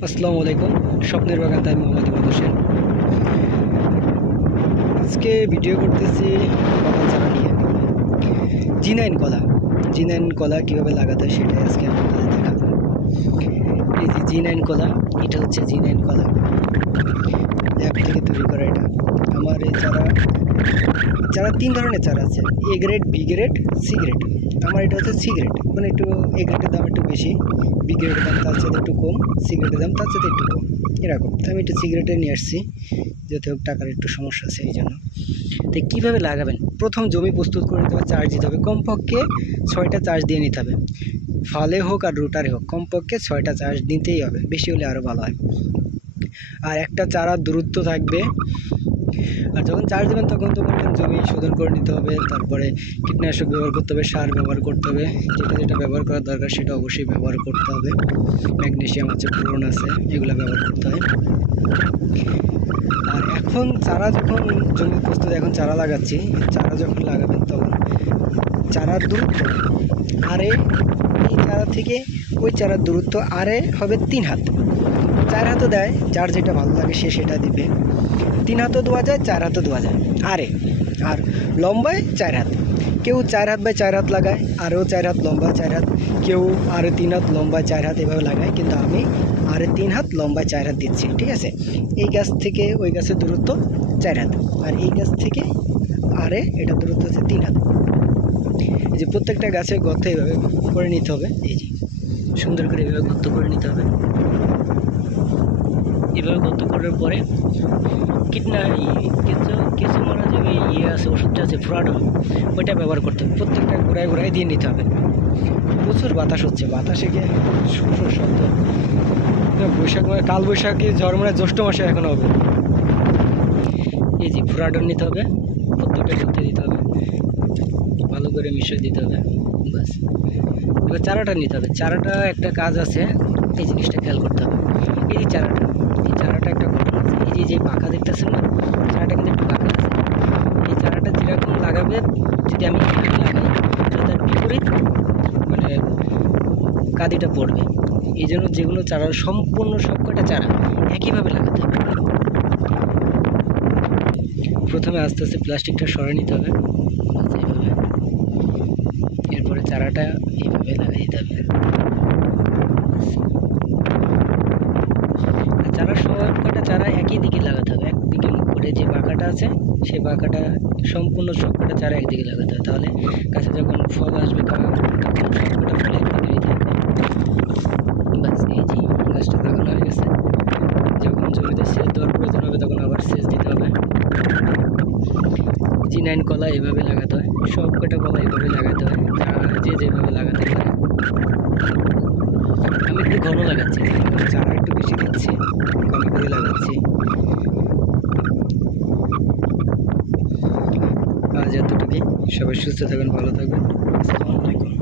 আসসালামু আলাইকুম। স্বপ্নের বাগান, তাই মোহাম্মদ ইমাদ হোসেন। আজকে ভিডিও করতেছি বাগান চারা নিয়ে। জিনাইন কলা। জিনাইন কলা কীভাবে লাগাতে হয় সেটাই আজকে আপনাদের দেখাবো। এই যে জিনাইন কলা, এটা হচ্ছে জিনাইন কলা। ল্যাব থেকে তৈরি করা এটা। আমার এই চারা চারা তিন ধরনের চারা আছে। A grade B grade C grade আমার এটা হচ্ছে সি গ্রেড মানে একটু এ গ্রেডের দাম একটু বেশি বি গ্রেডের দাম তার সাথে একটু কম সি গ্রেডের দাম তার সাথে একটু কম। এরকম তো আমি একটু সি গ্রেডে নিয়ে আসছি, যাতে হোক টাকার একটু সমস্যা আছে এই জন্য। তো কীভাবে লাগাবেন? প্রথম জমি প্রস্তুত করে নিতে হবে চার্জ দিতে হবে। কমপক্ষে ছয়টা চার্জ দিয়ে নিতে হবে। ফলে হোক আর রুটারে হোক, কমপক্ষে ছয়টা চার্জ নিতেই হবে। বেশি হলে আরও ভালো হয়। আর একটা চারার দূরত্ব থাকবে। আর যখন চার্জ দেবেন, তখন তো জমি শোধন করে নিতে হবে, তারপরে কীটনাশক ব্যবহার করতে হবে, সার ব্যবহার করতে হবে। যেটা যেটা ব্যবহার করার দরকার, সেটা অবশ্যই ব্যবহার করতে হবে। ম্যাগনেশিয়াম আছে ফ্লোরন আছে, এগুলো ব্যবহার করতে হয়। আর এখন চারা যখন, জমি প্রস্তুত এখন চারা লাগাচ্ছি, চারা যখন লাগাবেন তখন চারার দূরত্ব, আরে চারা থেকে ওই চারার দূরত্ব আরে হবে তিন হাত। চার হাতও দেয়, যার যেটা ভালো লাগে সে সেটা দিবে। তিন হাতও দেওয়া যায়, চার হাতও দেওয়া যায়। আরে, আর লম্বায় চার হাত। কেউ চার হাত বাই চার হাত লাগায়, আরও চার হাত লম্বা চার হাত। কেউ আরও তিন হাত লম্বা চার হাত এভাবে লাগায়, কিন্তু আমি আরে তিন হাত লম্বায় চার হাত দিচ্ছি, ঠিক আছে? এই গাছ থেকে ওই গাছের দূরত্ব চার হাত। আর এই গাছ থেকে আরে এটা দূরত্ব হচ্ছে তিন হাত। এই যে প্রত্যেকটা গাছের গর্ত এইভাবে করে নিতে হবে। এই যে সুন্দর করে এভাবে গর্ত করে নিতে হবে। এভাবে গর্ত করার পরে কীটনা কিছু কিছু মারা যে ইয়ে আছে ওষুধটা আছে ফ্রাডন ওইটা ব্যবহার করতে হবে। প্রত্যেকটা গোড়ায় গোড়ায় দিয়ে নিতে হবে। প্রচুর বাতাস হচ্ছে। বাতাসে গিয়ে সুর শব্দ। বৈশাখ মানে কাল বৈশাখী ঝড় মানে জ্যৈষ্ঠ মাসে এখন হবে। এই যে ফ্রাডন নিতে হবে। প্রত্যেকটা করতে দিতে হবে। ভালো করে মিশিয়ে দিতে হবে। বাস এবার চারাটা নিতে হবে। চারাটা একটা কাজ আছে, এই জিনিসটা খেয়াল করতে হবে। এই যে চারাটা, এই চারাটা একটা ঘটনা আছে। এই যে যে পাখা দেখতেছেন না, চারাটা কিন্তু একটু পাখা আছে। এই চারাটা যেরকম লাগাবে, যদি আমি লাগাই তার বিপরীত মানে কাদিটা পড়বে। এই জন্য যেগুলো চারা, সম্পূর্ণ সবকটা চারা একইভাবে লাগাতে হবে। প্রথমে আস্তে আস্তে প্লাস্টিকটা সরে নিতে হবে। চারাটা এইভাবে লাগিয়ে দিতে হবে চারা সব কটা চারা একই দিকে লাগাতে হবে। একদিকে মুখ করে যে বাঁকাটা আছে, সেই বাঁকাটা সম্পূর্ণ সবকটা চারা একদিকে লাগাতে হবে। তাহলে গাছে যখন ফল আসবে, তখন সবকটা ফল একদিকেই থাকবে। ব্যাস, এই যে গাছটা লাগানো হয়ে গেছে। যখন জমিতে সেচ দেওয়ার প্রয়োজন হবে, তখন আবার সেচ দিতে হবে। জি নাইন কলা এভাবে লাগাতে হয়। সব কটা কলা এভাবে লাগাতে হয়। যে যেভাবে লাগাতে পারে। আমি একটু ঘন লাগাচ্ছি। চারা একটু বেশি দিচ্ছি কম করে লাগাচ্ছি। আজ এতটুকুই। সবাই সুস্থ থাকবেন ভালো থাকবেন আসসালামু আলাইকুম।